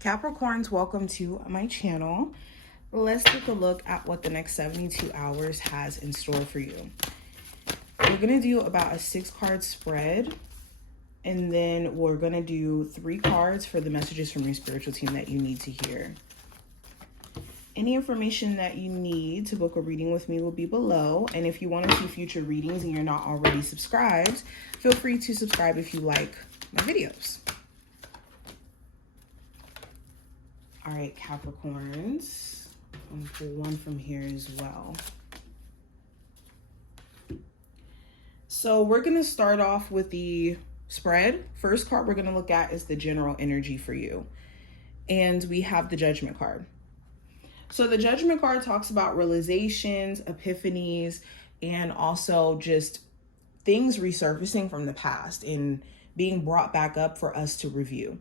Capricorns, welcome to my channel. Let's take a look at what the next 72 hours has in store for you. We're going to do about a 6-card spread, and then we're going to do 3 cards for the messages from your spiritual team that you need to hear. Any information that you need to book a reading with me will be below. And if you want to see future readings and you're not already subscribed, feel free to subscribe if you like my videos. All right, Capricorns, I'm gonna pull one from here as well. So we're gonna start off with the spread. First card we're gonna look at is the general energy for you. And we have the Judgment card. So the Judgment card talks about realizations, epiphanies, and also just things resurfacing from the past and being brought back up for us to review.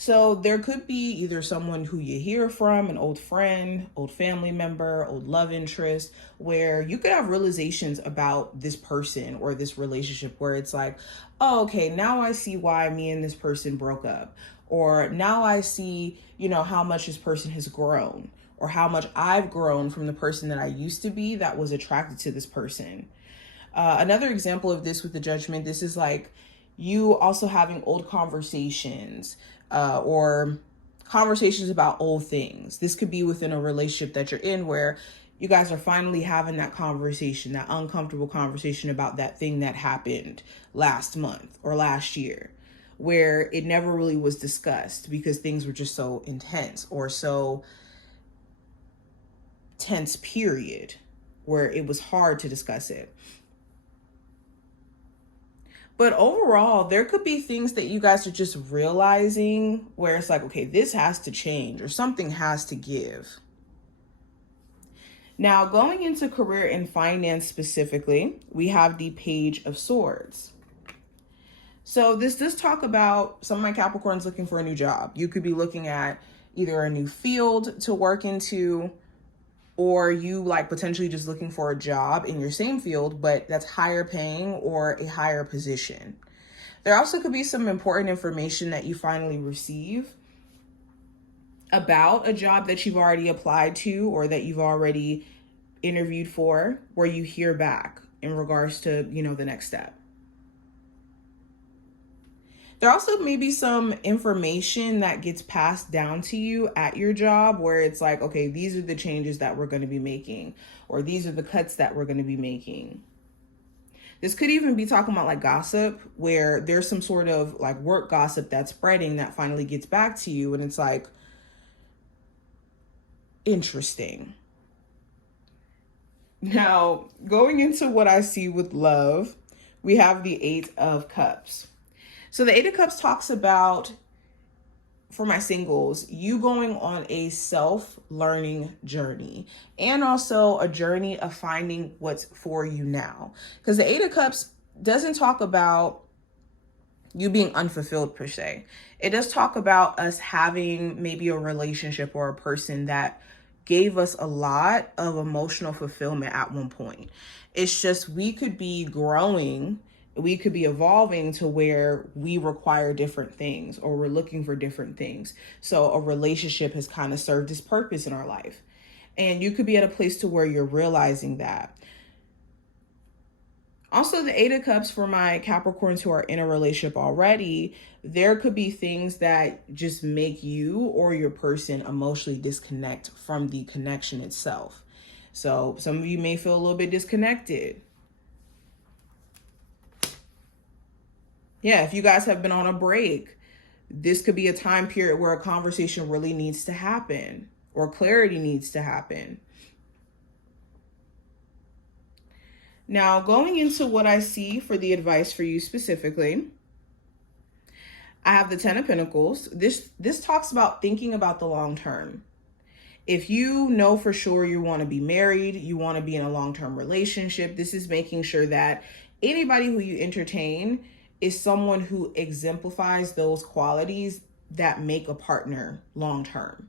So there could be either someone who you hear from, an old friend, old family member, old love interest, where you could have realizations about this person or this relationship where it's like, oh, okay, now I see why me and this person broke up. Or now I see, how much this person has grown, or how much I've grown from the person that I used to be that was attracted to this person. Another example of this with the Judgment, this is like you also having old conversations, or conversations about old things. This could be within a relationship that you're in where you guys are finally having that conversation, that uncomfortable conversation about that thing that happened last month or last year, where it never really was discussed because things were just so intense or so tense period where it was hard to discuss it. But overall, there could be things that you guys are just realizing where it's like, okay, this has to change or something has to give. Now, going into career and finance specifically, we have the Page of Swords. So this does talk about some of my Capricorns looking for a new job. You could be looking at either a new field to work into, or you potentially just looking for a job in your same field, but that's higher paying or a higher position. There also could be some important information that you finally receive about a job that you've already applied to or that you've already interviewed for, where you hear back in regards to, the next step. There also may be some information that gets passed down to you at your job where it's like, okay, these are the changes that we're going to be making, or these are the cuts that we're going to be making. This could even be talking about gossip, where there's some sort of work gossip that's spreading that finally gets back to you. And it's like, interesting. Now, going into what I see with love, we have the 8 of Cups. So the 8 of Cups talks about, for my singles, you going on a self-learning journey and also a journey of finding what's for you now. Because the 8 of Cups doesn't talk about you being unfulfilled per se. It does talk about us having maybe a relationship or a person that gave us a lot of emotional fulfillment at one point. It's just we could be growing, we could be evolving to where we require different things or we're looking for different things. So a relationship has kind of served its purpose in our life. And you could be at a place to where you're realizing that. Also, the 8 of Cups for my Capricorns who are in a relationship already, there could be things that just make you or your person emotionally disconnect from the connection itself. So some of you may feel a little bit disconnected. Yeah, if you guys have been on a break, this could be a time period where a conversation really needs to happen or clarity needs to happen. Now, going into what I see for the advice for you specifically, I have the 10 of Pentacles. This talks about thinking about the long term. If you know for sure you want to be married, you want to be in a long-term relationship, this is making sure that anybody who you entertain is someone who exemplifies those qualities that make a partner long-term,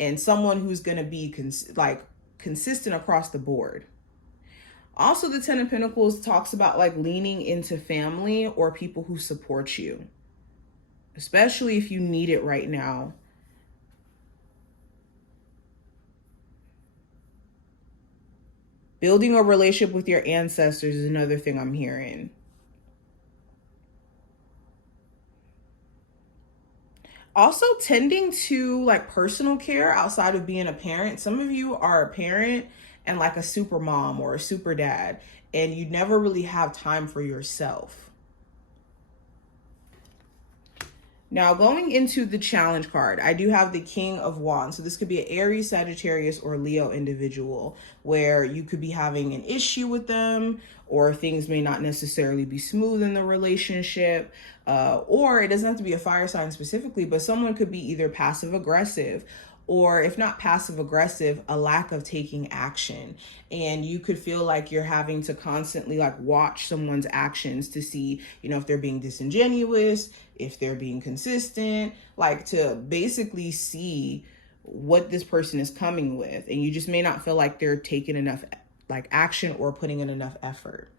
and someone who's going to be consistent across the board. Also, the 10 of Pentacles talks about leaning into family or people who support you, especially if you need it right now. Building a relationship with your ancestors is another thing I'm hearing. Also, tending to like personal care outside of being a parent. Some of you are a parent and like a super mom or a super dad, and you never really have time for yourself. Now, going into the challenge card, I do have the King of Wands. So this could be an Aries, Sagittarius, or Leo individual where you could be having an issue with them, or things may not necessarily be smooth in the relationship. Or it doesn't have to be a fire sign specifically, but someone could be either passive aggressive, or if not passive aggressive, a lack of taking action. And you could feel like you're having to constantly like watch someone's actions to see, if they're being disingenuous, if they're being consistent, like to basically see what this person is coming with. And you just may not feel like they're taking enough like action or putting in enough effort.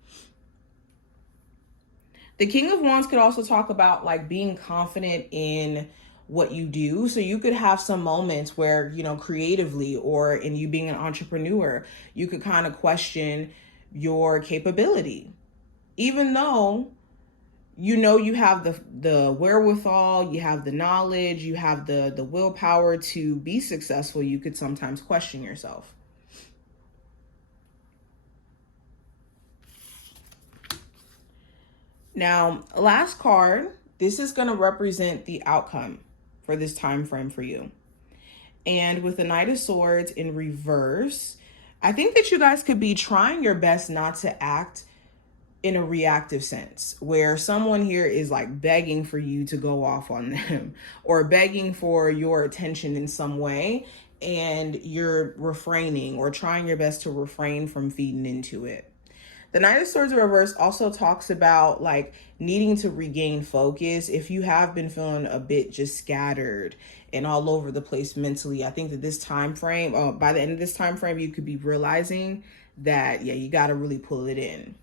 The King of Wands could also talk about like being confident in what you do. So you could have some moments where, creatively or in you being an entrepreneur, you could kind of question your capability. Even though you have the wherewithal, you have the knowledge, you have the willpower to be successful, you could sometimes question yourself. Now, last card, this is going to represent the outcome for this time frame for you. And with the Knight of Swords in reverse, I think that you guys could be trying your best not to act in a reactive sense, where someone here is like begging for you to go off on them or begging for your attention in some way, and you're refraining or trying your best to refrain from feeding into it. The Knight of Swords in reverse also talks about like needing to regain focus. If you have been feeling a bit just scattered and all over the place mentally, I think that this time frame, by the end of this time frame, you could be realizing that, you got to really pull it in.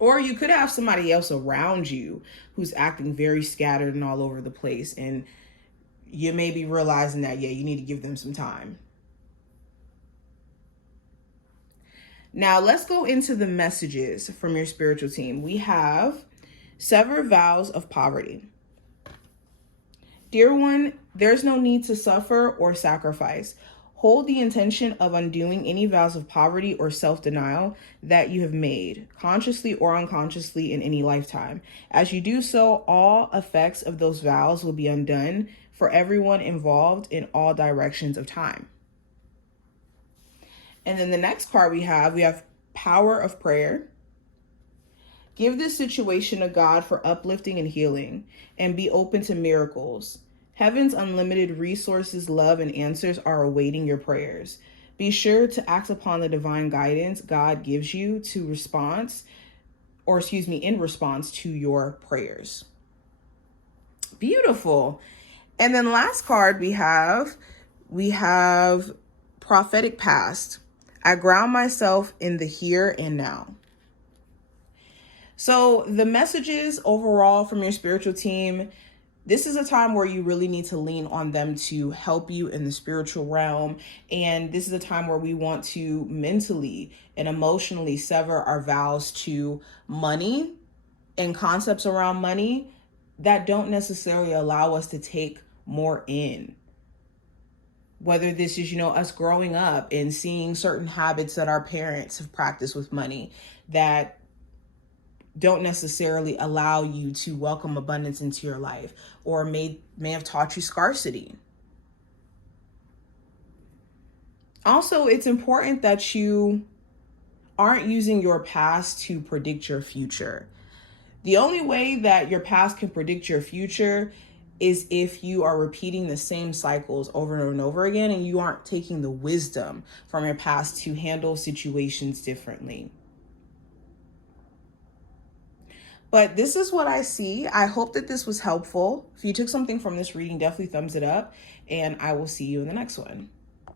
Or you could have somebody else around you who's acting very scattered and all over the place, and you may be realizing that, you need to give them some time. Now, let's go into the messages from your spiritual team. We have sever vows of poverty. Dear one, there's no need to suffer or sacrifice. Hold the intention of undoing any vows of poverty or self-denial that you have made, consciously or unconsciously in any lifetime. As you do so, all effects of those vows will be undone for everyone involved in all directions of time. And then the next card we have Power of Prayer. Give this situation to God for uplifting and healing, and be open to miracles. Heaven's unlimited resources, love, and answers are awaiting your prayers. Be sure to act upon the divine guidance God gives you in response to your prayers. Beautiful. And then last card we have Prophetic Past. I ground myself in the here and now. So the messages overall from your spiritual team, this is a time where you really need to lean on them to help you in the spiritual realm. And this is a time where we want to mentally and emotionally sever our vows to money and concepts around money that don't necessarily allow us to take more in. Whether this is, us growing up and seeing certain habits that our parents have practiced with money that don't necessarily allow you to welcome abundance into your life, or may have taught you scarcity. Also, it's important that you aren't using your past to predict your future. The only way that your past can predict your future is if you are repeating the same cycles over and over again, and you aren't taking the wisdom from your past to handle situations differently. But this is what I see. I hope that this was helpful. If you took something from this reading, definitely thumbs it up, and I will see you in the next one.